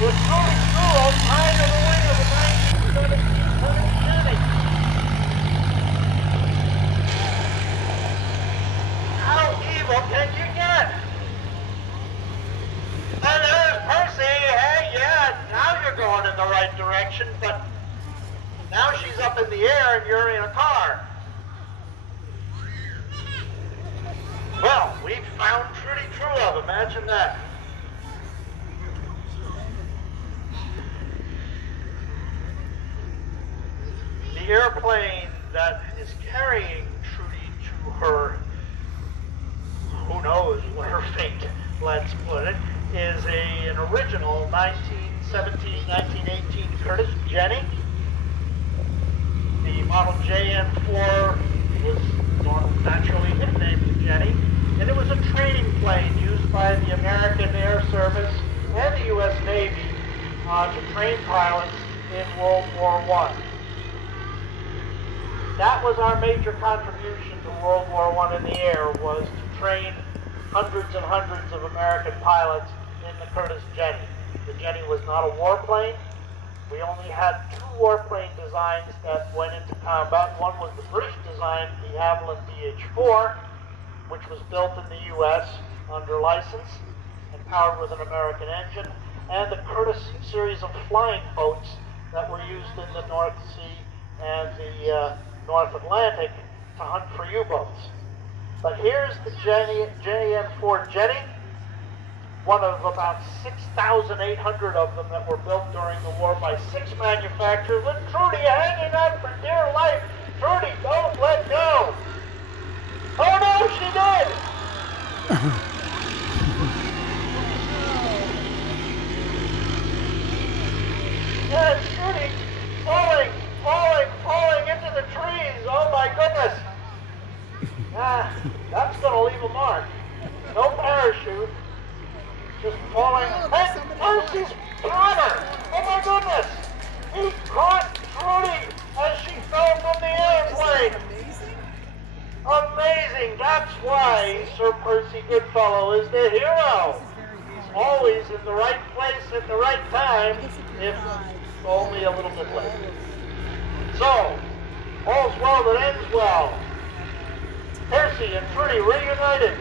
with Trudy Trudeau tied to the wing of a 1917 Curtis Jenny. How evil can you get? And there's Percy. Hey, yeah, now you're going in the right direction, but now she's up in the air and you're in a car. Well, we found Trudy Trudeau. Imagine that. The airplane that is carrying Trudy to her, who knows what her fate, let's put it, is an original 1917, 1918 Curtis Jenny. The model JN4 was naturally nicknamed Jenny, and it was a training plane used by the American Air Service and the U.S. Navy to train pilots in World War I. That was our major contribution to World War I in the air, was to train hundreds and hundreds of American pilots in the Curtis Jenny. The Jenny was not a warplane. We only had two warplane designs that went into combat. One was the British design, the Havilland DH-4, which was built in the U.S. under license and powered with an American engine, and the Curtis series of flying boats that were used in the North Sea and the North Atlantic to hunt for U-boats. But here's the JN4 Jenny, one of about 6,800 of them that were built during the war by 6 manufacturers, with Trudy hanging on for dear life. Trudy, don't let go. Oh no, she did! Yes, Trudy, falling into the trees. Oh my goodness. That's gonna leave a mark. No parachute. Just falling. Hey, Percy's caught her! Oh my goodness! He caught Trudy as she fell from the airplane! Amazing! That's why Sir Percy Goodfellow is the hero! He's always in the right place at the right time, if only a little bit late. So, all's well that ends well. Percy and Trudy reunited.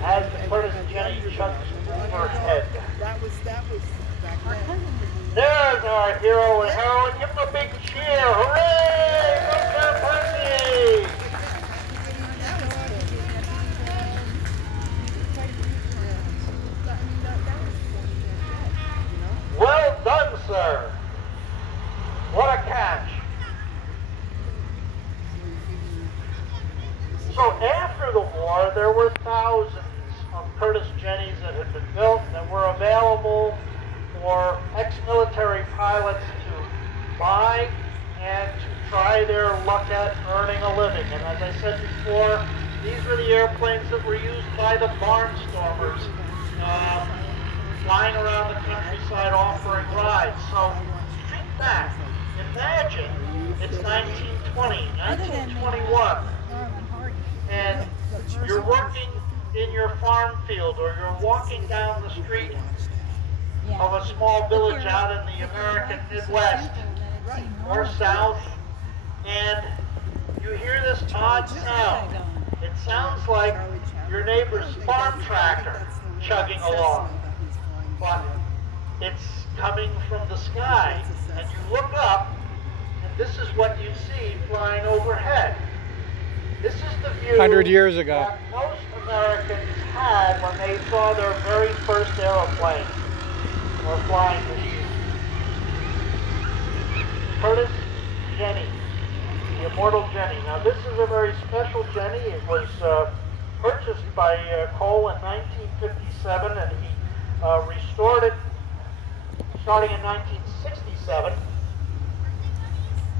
As the Curtis Jenny chugs overhead. That was back then. There's our hero and heroine. Give them a big cheer. Hooray! For Sir Percy! Well done, sir. What a catch. So after the war, there were thousands of Curtis Jennies that had been built that were available for ex-military pilots to buy and to try their luck at earning a living. And as I said before, these were the airplanes that were used by the barnstormers, flying around the countryside offering rides. So think back. Imagine it's 1920, 1921. And you're working in your farm field, or you're walking down the street of a small village out in the American Midwest or South, and you hear this odd sound. It sounds like your neighbor's farm tractor chugging along, but it's coming from the sky, and you look up, and this is what you see flying overhead. This is the view 100 years ago that most Americans had when they saw their very first aeroplane or flying machine. Curtis Jenny, the immortal Jenny. Now this is a very special Jenny. It was purchased by Cole in 1957, and he restored it starting in 1967.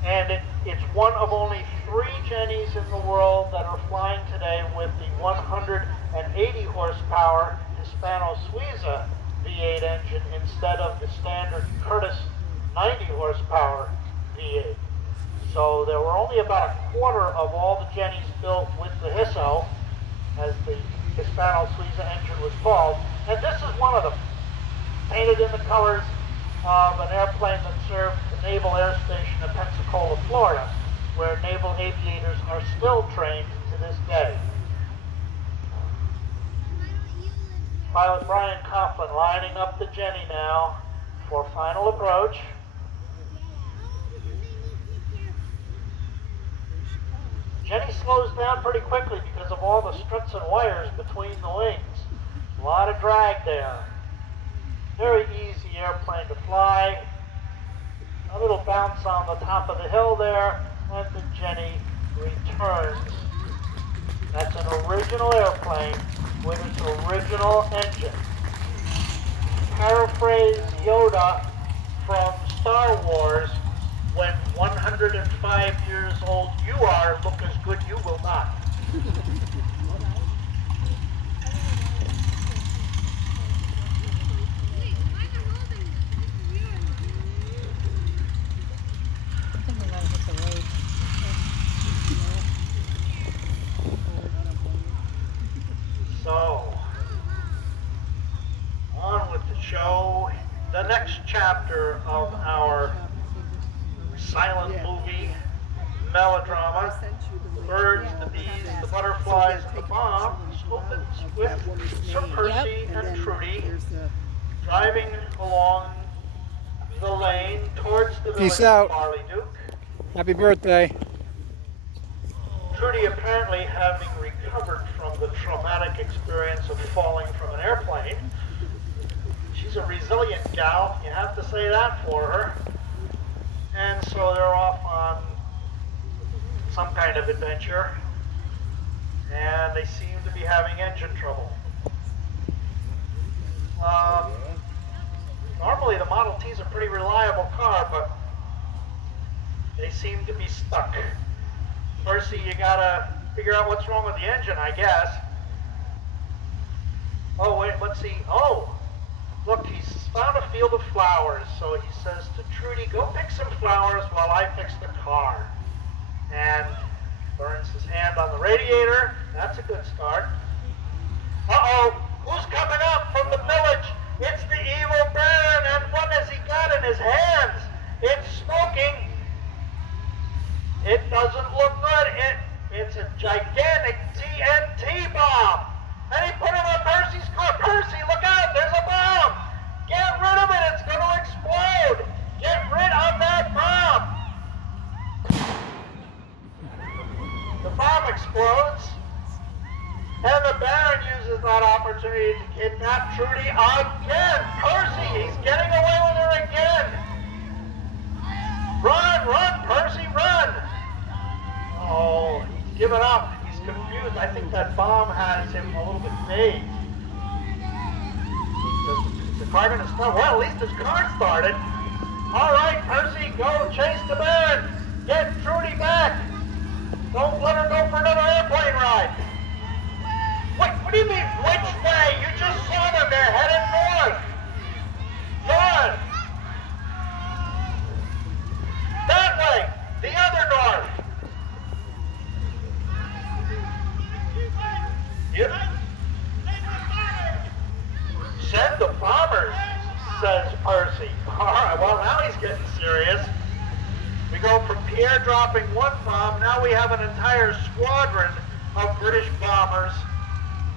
And it's one of only 3 Jennies in the world that are flying today with the 180 horsepower Hispano-Suiza V8 engine instead of the standard Curtis 90 horsepower V8. So there were only about a quarter of all the Jennies built with the Hisso, as the Hispano-Suiza engine was called. And this is one of them, painted in the colors of an airplane that served the Naval Air Station in Pensacola, Florida, where naval aviators are still trained to this day. Pilot Brian Coughlin lining up the Jenny now for final approach. Jenny slows down pretty quickly because of all the struts and wires between the wings. A lot of drag there. Very easy airplane to fly. A little bounce on the top of the hill there, and the Jenny returns. That's an original airplane with its original engine. Paraphrase Yoda from Star Wars, when 105 years old you are, look as good you will not. So, on with the show. The next chapter of our silent movie, melodrama, birds, the bees, the butterflies, and the bombs, opens with Sir Percy and Trudy driving along the lane towards the village Peace out. of Marleyduke. Happy birthday. Trudy apparently having recovered from the traumatic experience of falling from an airplane. She's a resilient gal, you have to say that for her. And so they're off on some kind of adventure, and they seem to be having engine trouble. Normally the Model T is a pretty reliable car, but they seem to be stuck. Percy, you gotta figure out what's wrong with the engine, I guess. Oh, wait, let's see. Oh, look, he's found a field of flowers. So he says to Trudy, go pick some flowers while I fix the car. And burns his hand on the radiator. That's a good start. Uh-oh, who's coming up from the village? It's the evil Baron, and what has he got in his hands? It's smoking. It doesn't look good. It's a gigantic TNT bomb. And he put it on Percy's car. Percy, look out, there's a bomb. Get rid of it, it's going to explode. Get rid of that bomb. The bomb explodes. And the Baron uses that opportunity to kidnap Trudy again. Percy, he's getting away with her again. Run, run, Percy, run. Oh, he's given up. He's confused. I think that bomb has him a little bit dazed. Is the car going to start? Well, at least his car started. All right, Percy, go chase the Baron. Get Trudy back. Don't let her go for another airplane ride. Wait, what do you mean, which way? You just saw them. They're headed north. North. That way. The other north. Yep. Send the bombers, says Percy. All right, well, now he's getting serious. We go from Pierre dropping one bomb, now we have an entire squadron of British bombers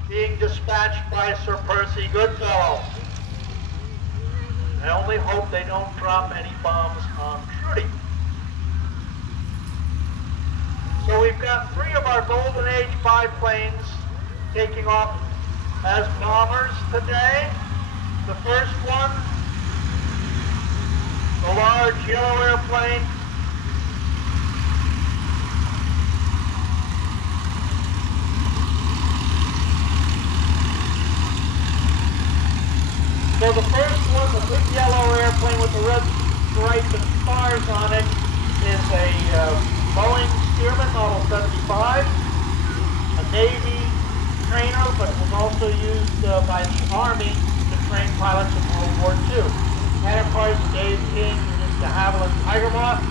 being dispatched by Sir Percy Goodfellow. I only hope they don't drop any bombs on Trudy. So we've got 3 of our Golden Age biplanes taking off as bombers today. The first one, the large yellow airplane, so the first one, the big yellow airplane with the red stripes and stars on it, is a Boeing Stearman Model 75, a Navy trainer, but was also used by the Army to train pilots in World War II. And of course, Dave King is the Havilland Tiger Moth,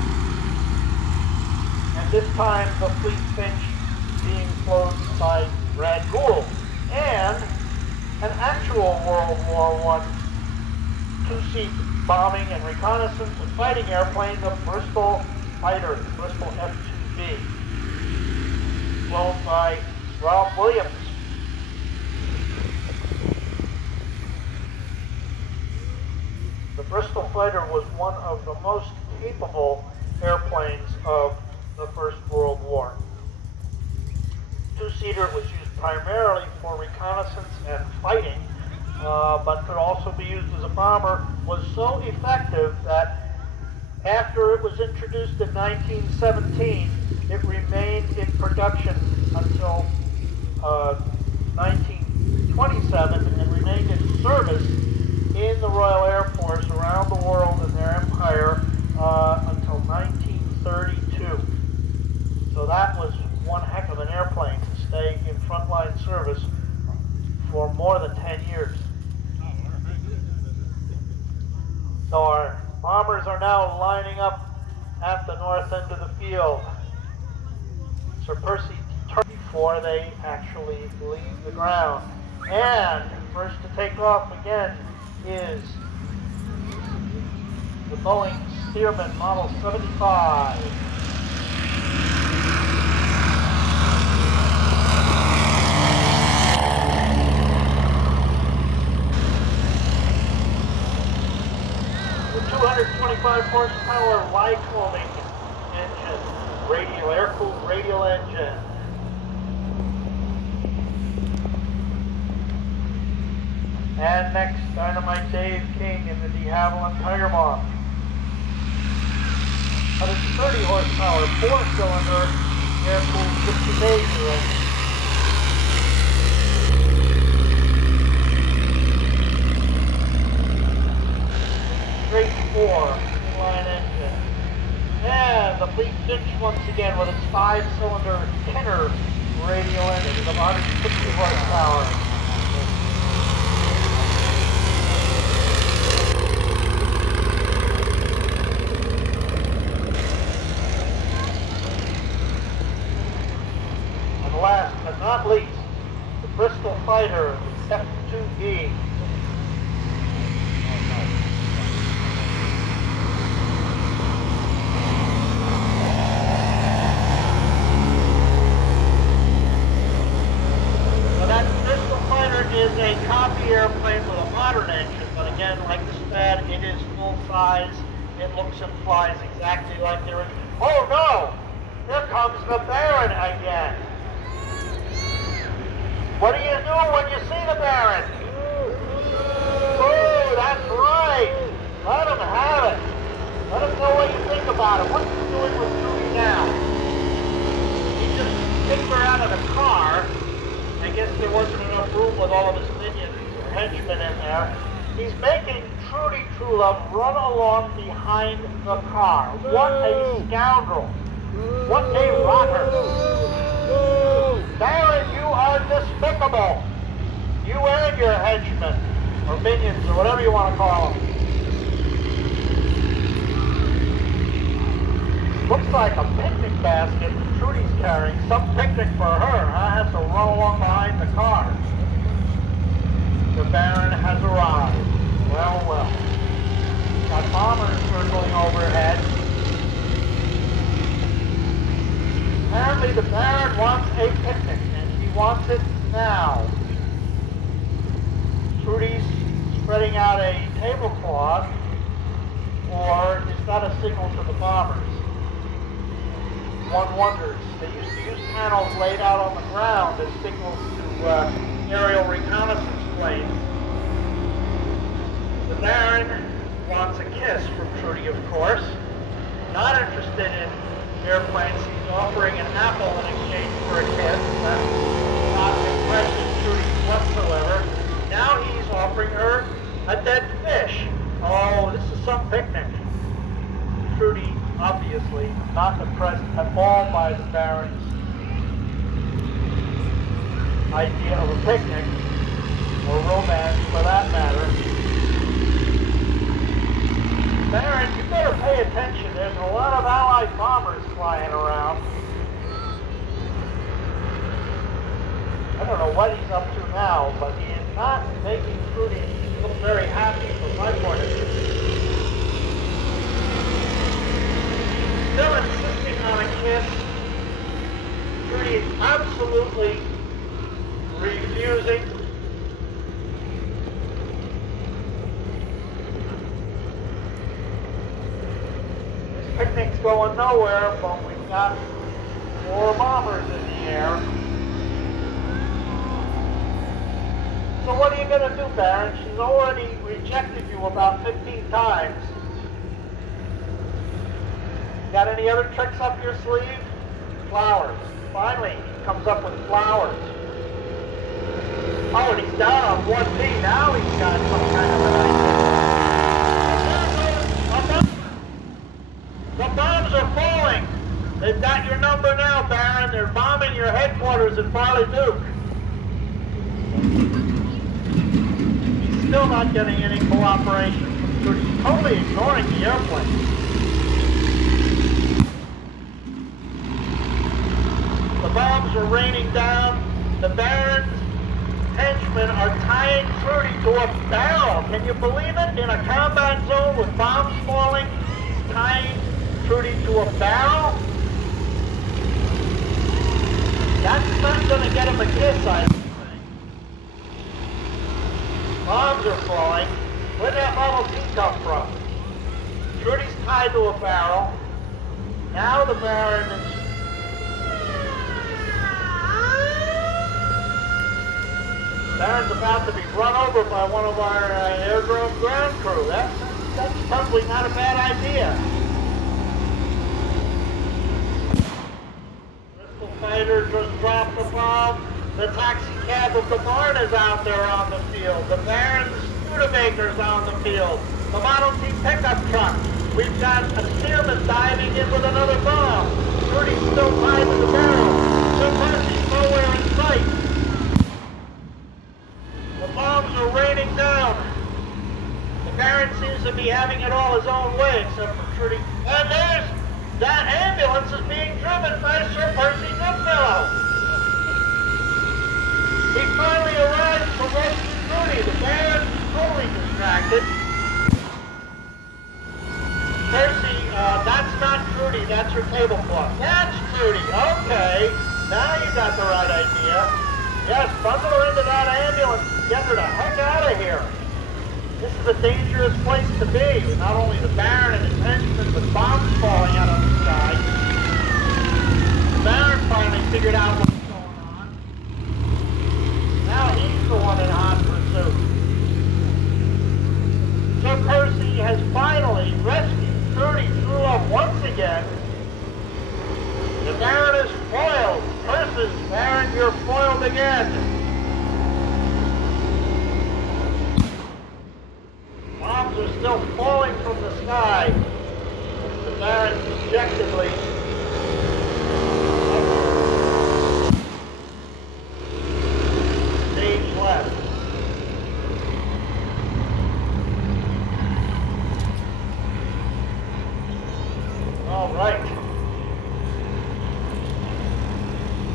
and this time the Fleet Finch being flown by Brad Gould. And actual World War I two-seat bombing and reconnaissance and fighting airplane, the Bristol fighter, Bristol F-2B, flown by Ralph Williams. The Bristol fighter was one of the most capable airplanes of the First World War. Two-seater was used primarily for reconnaissance and fighting, but could also be used as a bomber, was so effective that after it was introduced in 1917, it remained in production until 1927 and remained in service in the Royal Air Force around the world in their empire until 1932. So that was one heck of an airplane to stay in frontline service for more than 10 years. So our bombers are now lining up at the north end of the field. Sir Percy before they actually leave the ground. And first to take off again is the Boeing Stearman Model 75. The 225 horsepower Lycoming engine, air-cooled radial engine. And next, Dynamite Dave King in the de Havilland Tiger Bomb. 130 horsepower, 4-cylinder, air-cooled 50 Major engine. Straight 4 inline engine. And the Fleet Finch once again with its 5-cylinder Tinner radial engine of 160 horsepower. Last but not least, the Bristol fighter, the F-2B. So that Bristol fighter is a copy airplane with a modern engine, but again, like the Spad, it is full size. It looks and flies exactly like the original. Oh no! Here comes the Baron again. What do you do when you see the Baron? Oh, that's right. Let him have it. Let him know what you think about it. What's he doing with Trudy now? He just kicked her out of the car. I guess there wasn't enough room with all of his minions or henchmen in there. He's making Trudy Truelove run along behind the car. What a scoundrel. What a rotter. Baron, you are despicable. You and your henchmen, or minions, or whatever you want to call them. Looks like a picnic basket Trudy's carrying. Some picnic for her, huh? Has to run along behind the car. The Baron has arrived. Well, well. Got bombers circling overhead. Apparently the Baron wants a picnic, and he wants it now. Trudy's spreading out a tablecloth, or is that a signal to the bombers? One wonders. They used to use panels laid out on the ground as signals to aerial reconnaissance planes. The Baron wants a kiss from Trudy, of course. Not interested in airplanes. He's offering an apple in exchange for a kiss. That's not impressive Trudy whatsoever. Now he's offering her a dead fish. Oh, this is some picnic. Trudy, obviously, not impressed at all by the Baron's idea of a picnic, or romance for that matter. Baron, you better pay attention. There's a lot of Allied bombers flying around. I don't know what he's up to now, but he is not making Trudy look very happy from my point of view. Still insisting on a kiss. Trudy is absolutely refusing. This picnic's going nowhere, but we've got 4 bombers in the air. So what are you going to do, Baron? She's already rejected you about 15 times. Got any other tricks up your sleeve? Flowers. Finally, he comes up with flowers. Oh, and he's down on one knee. Now he's got some kind of an idea. The bombs are falling. They've got your number now, Baron. They're bombing your headquarters in Farley Duke. He's still not getting any cooperation from Trudy. He's totally ignoring the airplane. The bombs are raining down. The Baron's henchmen are tying Trudy to a barrel. Can you believe it? In a combat zone with bombs falling, he's tying Trudy to a barrel? That's not going to get him a kiss, I think. Bombs are falling. Where'd that Model T come from? Trudy's tied to a barrel. Now the Baron is... Baron's about to be run over by one of our aerodrome ground crew. That's probably not a bad idea. Bristol fighter just dropped the bomb. The taxi cab of the barn is out there on the field. The Baron's Studebaker's on the field. The Model T pickup truck. We've got a steerman diving in with another bomb. Trudy's still tied to the barrel. So Percy's nowhere in sight. The bombs are raining down. The Baron seems to be having it all his own way, except for Trudy. And there's that ambulance is being driven by Sir Percy Goodfellow. He finally arrives to rescue Trudy. The Baron is totally distracted. Percy, that's not Trudy, that's her tablecloth. That's Trudy, okay. Now you got the right idea. Yes, bundle her into that ambulance and get her the heck out of here. This is a dangerous place to be. Not only the Baron and his henchmen, but bombs falling out of the sky. The Baron finally figured out what's going on. Now he's the one in hot pursuit. So Percy has finally rescued Trudy threw up once again. The Baron is foiled. Curses, Baron, you're foiled again. Bombs are still falling from the sky. The Baron dejectedly stage left. All right.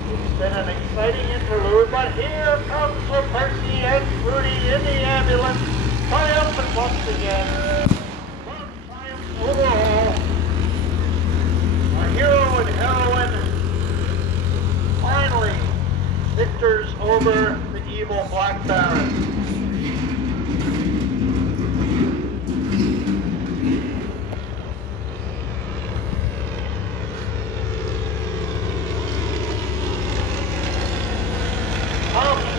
It's been an exciting interlude, but here comes Sir Percy and Trudy in the ambulance, triumphant once again. Triumph over all. Our hero and heroine, finally, victors over the evil Black Baron.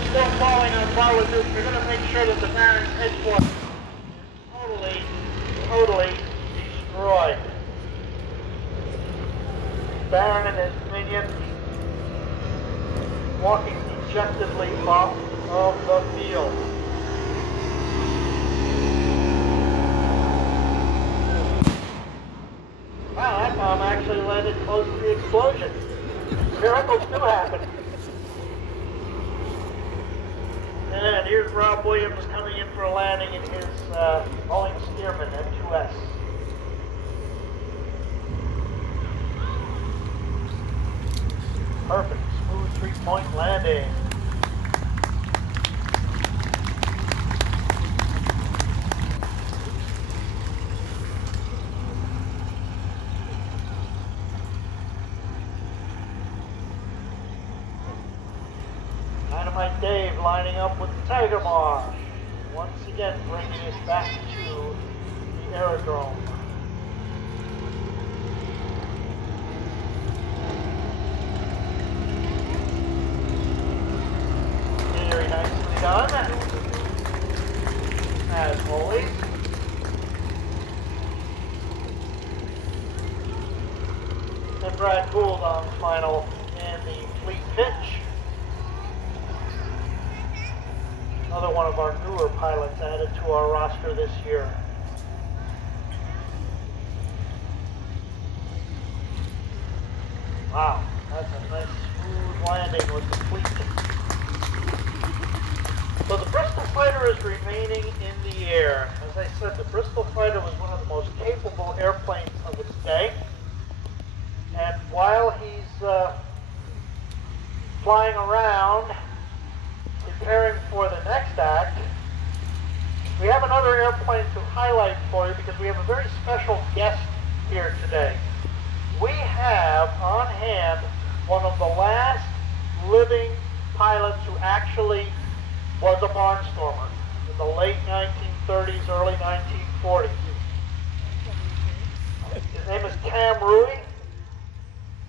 Still falling on Farley Duke. We're going to make sure that the Baron's headquarters is totally destroyed. Baron and his minions walking dejectedly off of the field. Wow, that bomb actually landed close to the explosion. Miracles do happen. And here's Rob Williams coming in for a landing in his Boeing Stearman M2S. Perfect, smooth 3-point landing. Dynamite Dave lining up with the Tiger Marsh. Once again bringing us back to the aerodrome. Very nicely done, as always. And Brad Gould on final in the fleet pitch. Another one of our newer pilots added to our roster this year. Wow, that's a nice smooth landing with the fleet. So the Bristol Fighter is remaining in the air. As I said, the Bristol Fighter was one of the most capable airplanes of its day. And while he's flying around, preparing for the next act, we have another airplane to highlight for you because we have a very special guest here today. We have on hand one of the last living pilots who actually was a barnstormer in the late 1930s, early 1940s. His name is Tam Rui,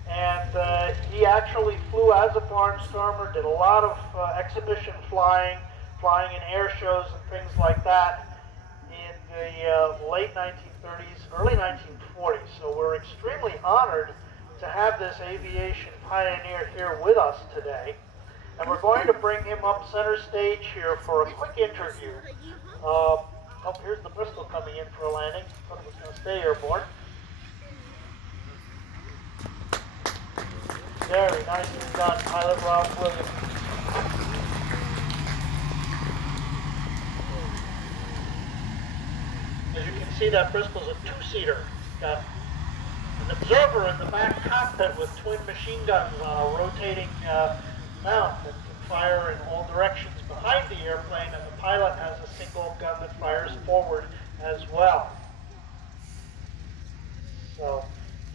and he actually flew as a barnstormer, did a lot of exhibition flying in air shows and things like that in the late 1930s, early 1940s. So we're extremely honored to have this aviation pioneer here with us today. And we're going to bring him up center stage here for a quick interview. Oh, here's the Bristol coming in for a landing. Thought it was going to stay airborne. Very nicely done, Pilot Rob Williams. As you can see, that Bristol's a two-seater. Got an observer in the back cockpit with twin machine guns on a rotating mount that can fire in all directions behind the airplane, and the pilot has a single gun that fires forward as well. So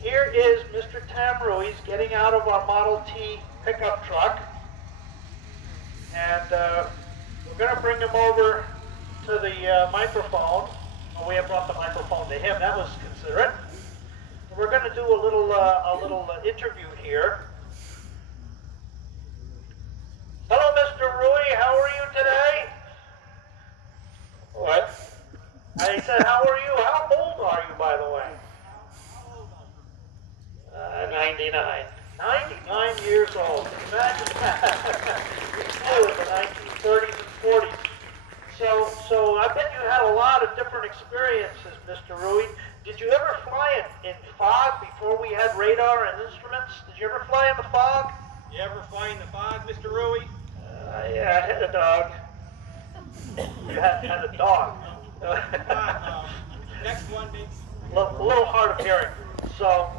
here is Mr. Tam Rui. He's getting out of our Model T pickup truck, and we're going to bring him over to the microphone. Well, we have brought the microphone to him. That was considerate. And we're going to do a little interview here. Hello, Mr. Rui. How are you today? What? I said, how are you? How old are you, by the way? 99. 99 years old. Imagine that. We flew in the 1930s and 40s. So I bet you had a lot of different experiences, Mr. Rui. Did you ever fly in fog before we had radar and instruments? Did you ever fly in the fog? You ever fly in the fog, Mr. Rui? Yeah, I had a dog. You had a dog. Next one, big. A little hard of hearing. So,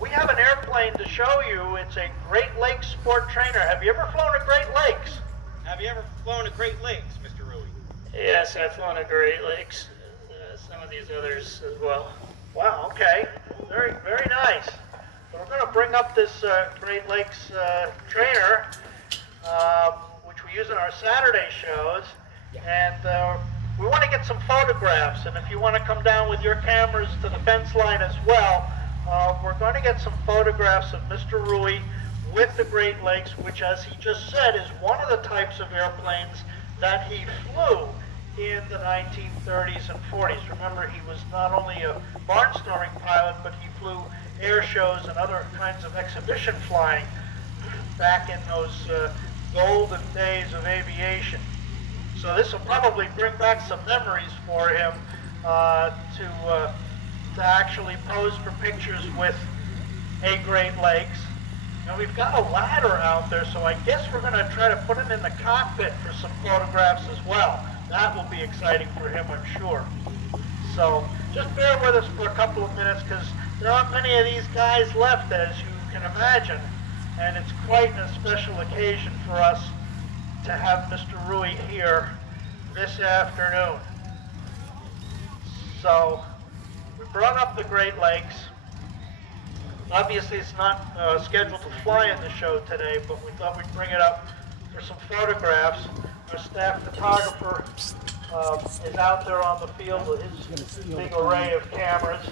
we have an airplane to show you. It's a Great Lakes sport trainer. Have you ever flown a Great Lakes? Have you ever flown a Great Lakes, Mr. Rui? Yes, I've flown a Great Lakes. Some of these others as well. Wow, okay. Very, very nice. So we're going to bring up this Great Lakes trainer, which we use in our Saturday shows. And we want to get some photographs. And if you want to come down with your cameras to the fence line as well, we're going to get some photographs of Mr. Rui with the Great Lakes, which, as he just said, is one of the types of airplanes that he flew in the 1930s and 40s. Remember, he was not only a barnstorming pilot, but he flew air shows and other kinds of exhibition flying back in those golden days of aviation. So this will probably bring back some memories for him to actually pose for pictures with a Great Lakes. And we've got a ladder out there, so I guess we're going to try to put him in the cockpit for some photographs as well. That will be exciting for him, I'm sure. So just bear with us for a couple of minutes, because there aren't many of these guys left, as you can imagine. And it's quite a special occasion for us to have Mr. Rui here this afternoon. So we brought up the Great Lakes. Obviously, it's not scheduled to fly in the show today, but we thought we'd bring it up for some photographs. Our staff photographer is out there on the field with his big array of cameras.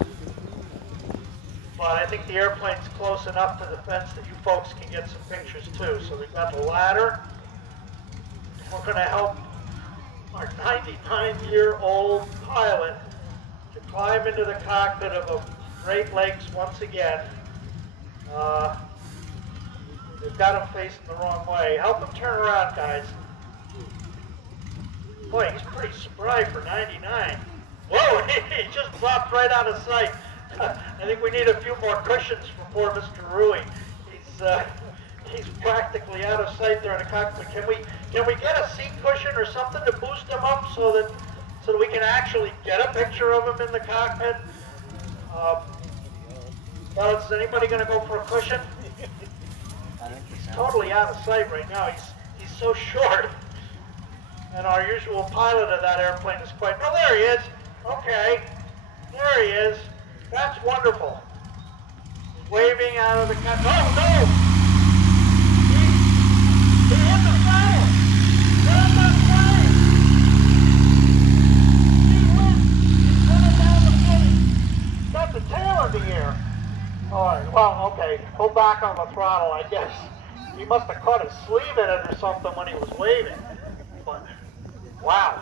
But I think the airplane's close enough to the fence that you folks can get some pictures too. So we've got the ladder. We're going to help our 99-year-old pilot to climb into the cockpit of a Great Lakes once again. They've got him facing the wrong way. Help him turn around, guys. Boy, he's pretty spry for 99. Whoa, he just dropped right out of sight. I think we need a few more cushions for poor Mr. Rui. He's practically out of sight there in the cockpit. Can we get a seat cushion or something to boost him up so that we can actually get a picture of him in the cockpit? Well, is anybody going to go for a cushion? He's totally out of sight right now. He's so short. And our usual pilot of that airplane is quite... Oh, there he is. Okay. There he is. That's wonderful. He's waving out of the... Oh, no! He hit the throttle! Get the plane! He's running down the plane. Got the tail in the air. All right, well, okay. Pull back on the throttle, I guess. He must have caught his sleeve in it or something when he was waving. But, wow.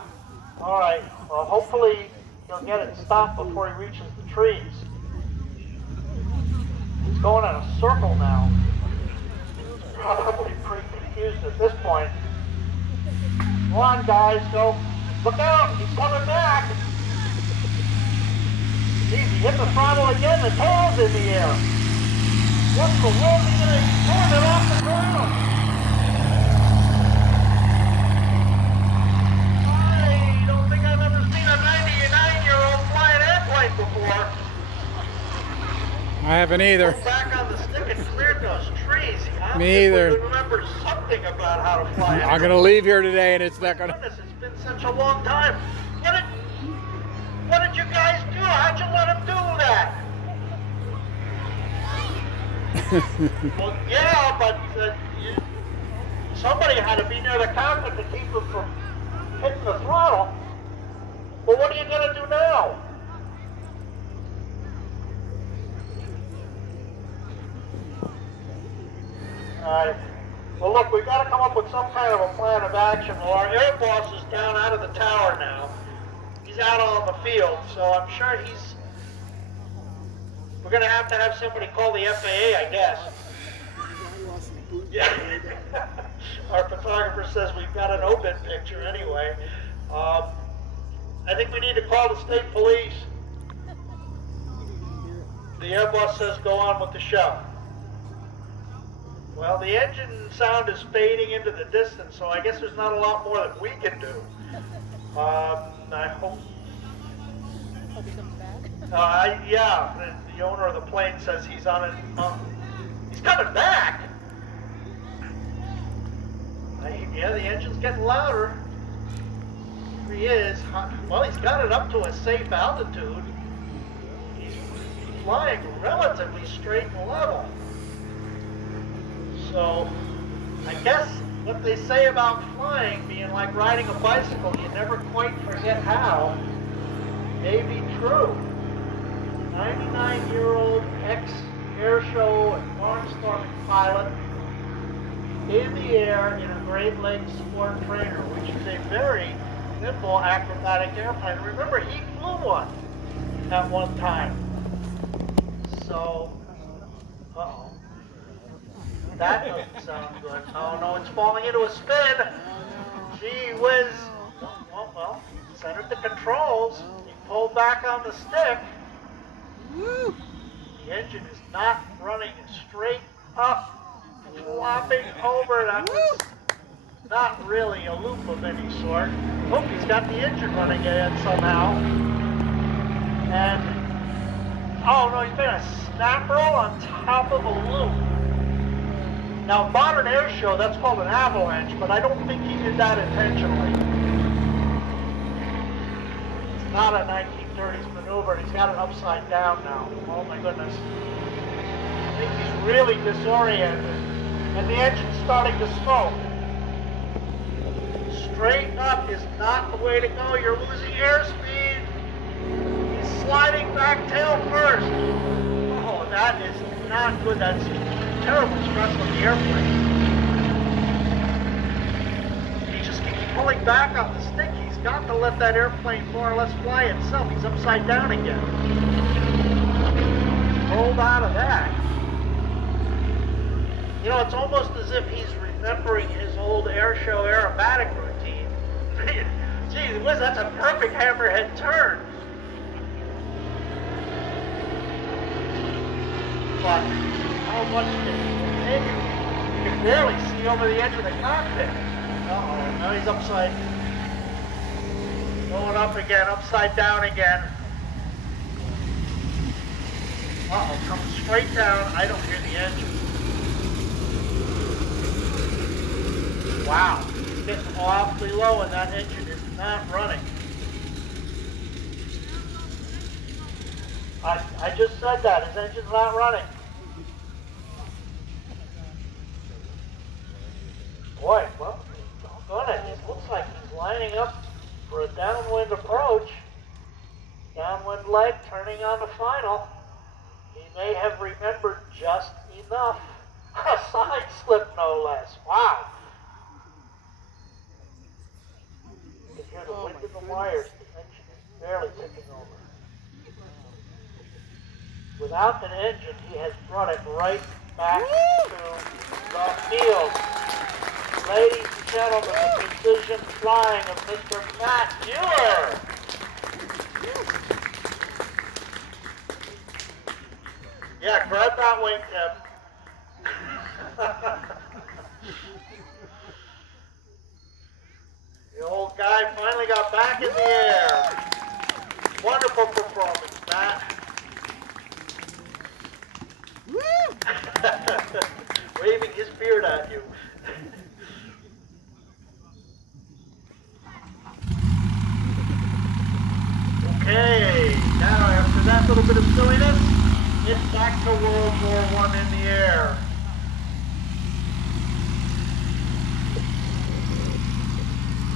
All right, well, hopefully he'll get it stopped before he reaches the trees. He's going in a circle now. He's probably pretty confused at this point. Come on, guys, go. Look out, he's coming back. Geez, he hit the throttle again, the tail's in the air. What in the world is he going to turn it off the ground? I don't think I've ever seen a 99-year-old fly an airplane before. I haven't either. Go back on the stick and cleared those trees. Me either. Remember something about how to fly. I'm going to leave here today and it's not going to... Goodness, it's been such a long time. What did you guys do? How'd you let him do that? Well, yeah, but somebody had to be near the cockpit to keep him from hitting the throttle. Well, what are you going to do now? Alright. Well, look, we've got to come up with some kind of a plan of action. Well, our air boss is down out of the tower now. He's out on the field, so I'm sure we're going to have somebody call the FAA, I guess. Yeah. Our photographer says we've got an obit picture anyway. I think we need to call the state police. The air boss says go on with the show. Well, the engine sound is fading into the distance, so I guess there's not a lot more that we can do. I hope. Hope he comes back. Yeah, the owner of the plane says he's on it. He's coming back. Yeah, the engine's getting louder. Here he is. Well, he's got it up to a safe altitude. He's flying relatively straight and level. So, I guess what they say about flying being like riding a bicycle, you never quite forget how, may be true. 99-year-old ex-air show and barnstorming pilot in the air in a Great Lakes sport trainer, which is a very nimble acrobatic airplane. Remember, he flew one at one time. So, uh-oh. That doesn't sound good. Oh no, it's falling into a spin. Gee whiz. Well, centered the controls. He pulled back on the stick. The engine is not running straight up, flopping over. That was not really a loop of any sort. Oh, he's got the engine running again somehow. And, oh no, he's made a snap roll on top of a loop. Now, modern air show, that's called an avalanche, but I don't think he did that intentionally. It's not a 1930s maneuver, and he's got it upside down now. Oh my goodness. I think he's really disoriented. And the engine's starting to smoke. Straight up is not the way to go. You're losing airspeed. He's sliding back tail first. Oh, that is not good. That's terrible stress on the airplane. He just keeps pulling back on the stick. He's got to let that airplane more or less fly itself. He's upside down again. Rolled out of that. You know, it's almost as if he's remembering his old air show aerobatic routine. Gee whiz, that's a perfect hammerhead turn. But how much did he take? You can barely see over the edge of the cockpit. Uh-oh, now he's upside. Going up again, upside down again. Uh-oh, comes straight down. I don't hear the engine. Wow, he's getting awfully low and that engine is not running. I just said that, his engine's not running. Boy, well, doggone it, it looks like he's lining up for a downwind approach. Downwind leg turning on the final. He may have remembered just enough. A side slip no less, wow. You can hear the wind in the wires, the engine is barely ticking over. Without an engine, he has brought it right back to the field. Ladies and gentlemen, the precision flying of Mr. Matt Mueller. Yeah, grab that wingtip. The old guy finally got back in the air. Wonderful performance, Matt. Waving his beard at you. Okay, now after that little bit of silliness, it's back to World War I in the air.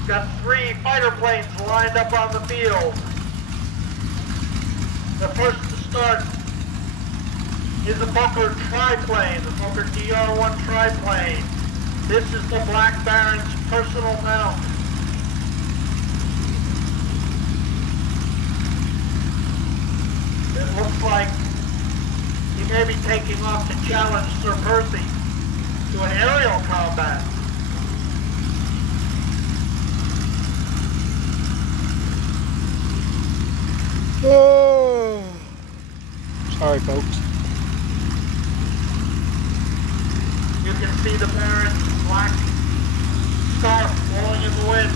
Got 3 fighter planes lined up on the field. The first to start is the Fokker triplane, the Fokker DR-1 triplane. This is the Black Baron's personal mount. It looks like he may be taking off to challenge Sir Percy to an aerial combat. Oh. Sorry, folks. You can see the Baron's black scarf blowing in the wind.